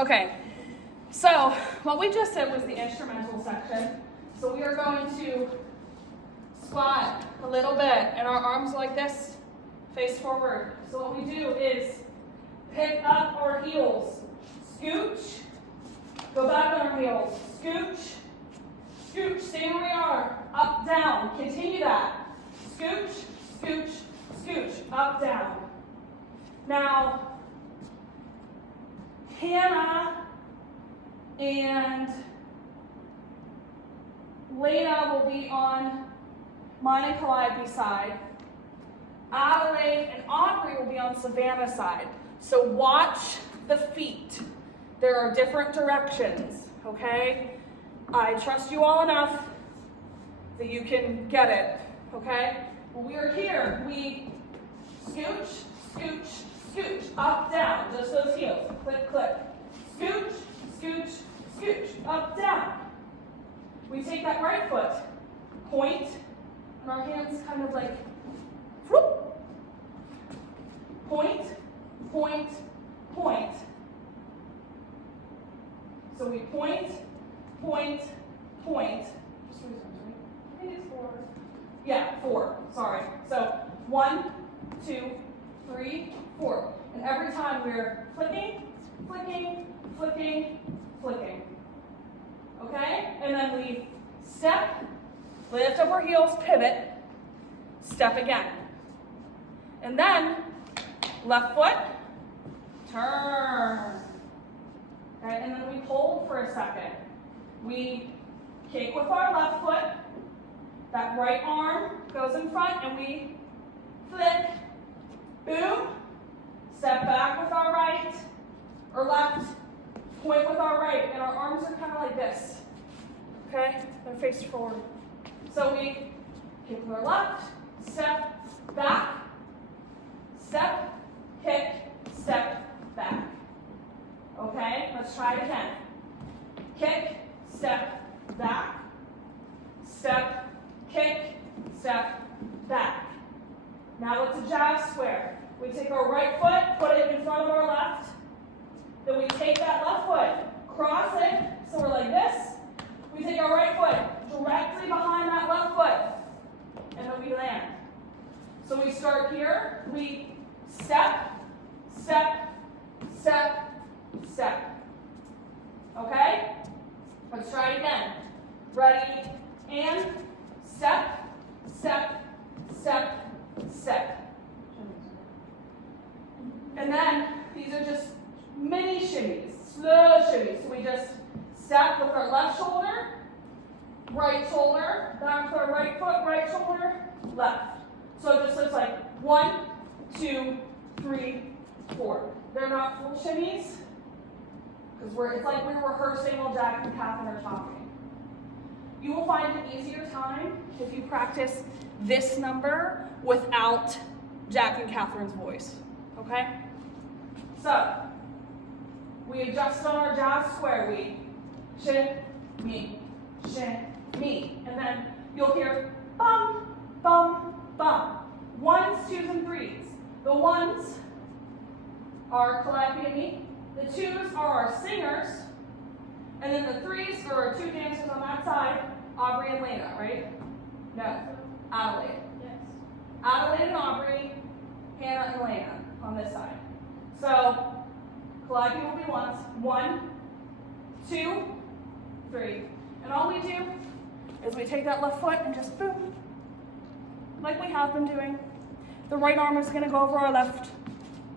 Okay, so what we just did was the instrumental section. So we are going to squat a little bit and our arms like this, face forward. So what we do is pick up our heels, scooch, go back on our heels, scooch, scooch, stay where we are, up, down, continue that. Scooch, scooch, scooch, up, down. Now, Hannah and Lena will be on mine and Calliope's side. Adelaide and Aubrey will be on Savannah's side. So watch the feet. There are different directions, okay? I trust you all enough that you can get it, okay? When we are here, we scooch, scooch, scooch, up, down, just those heels, click, click. Scooch, scooch, scooch, up, down. We take that right foot, point, and our hands kind of like, whoop. Point, point, point. So we point, point, point. Just I think it's 4. Yeah, 4, sorry. So 1, 2, 3, 4. And every time we're flicking, flicking, flicking, flicking. Okay? And then we step, lift up our heels, pivot, step again. And then left foot, turn. Okay? And then we hold for a second. We kick with our left foot, that right arm goes in front, and we flick, boom, step back with our right, or left, point with our right, and our arms are kind of like this, okay? They're faced forward. So we kick with our left, step, back, step, kick, step, back. Okay, let's try it again. Kick, step, back, step, kick, step, back. Now it's a jab square. We take our right foot, put it in front of our left. Then we take that left foot, cross it, so we're like this. We take our right foot directly behind that left foot, and then we land. So we start here, we step, step, step, step. Okay? Let's try it again. Ready, and step, step, step, step. And then these are just mini shimmies, slow shimmies. So we just step with our left shoulder, right shoulder, back with our right foot, right shoulder, left. So it just looks like 1, 2, 3, 4. They're not full shimmies, because it's like we're rehearsing while Jack and Catherine are talking. You will find an easier time if you practice this number without Jack and Catherine's voice, okay? So, we adjust on our jab square. We shimmy, shimmy. And then you'll hear bum, bum, bum. 1s, 2s, and 3s. The 1s are Calliope and me. The 2s are our singers. And then the 3s are our 2 dancers on that side, Aubrey and Lena, right? No, Adelaide. Yes. Adelaide and Aubrey, Hannah and Lena on this side. So, Calliope will be 1s. 1, 2, 3. And all we do is we take that left foot and just boom, like we have been doing. The right arm is going to go over our left,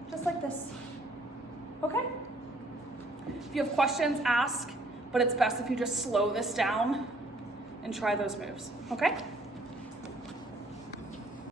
just like this. Okay? If you have questions, ask, but it's best if you just slow this down and try those moves. Okay?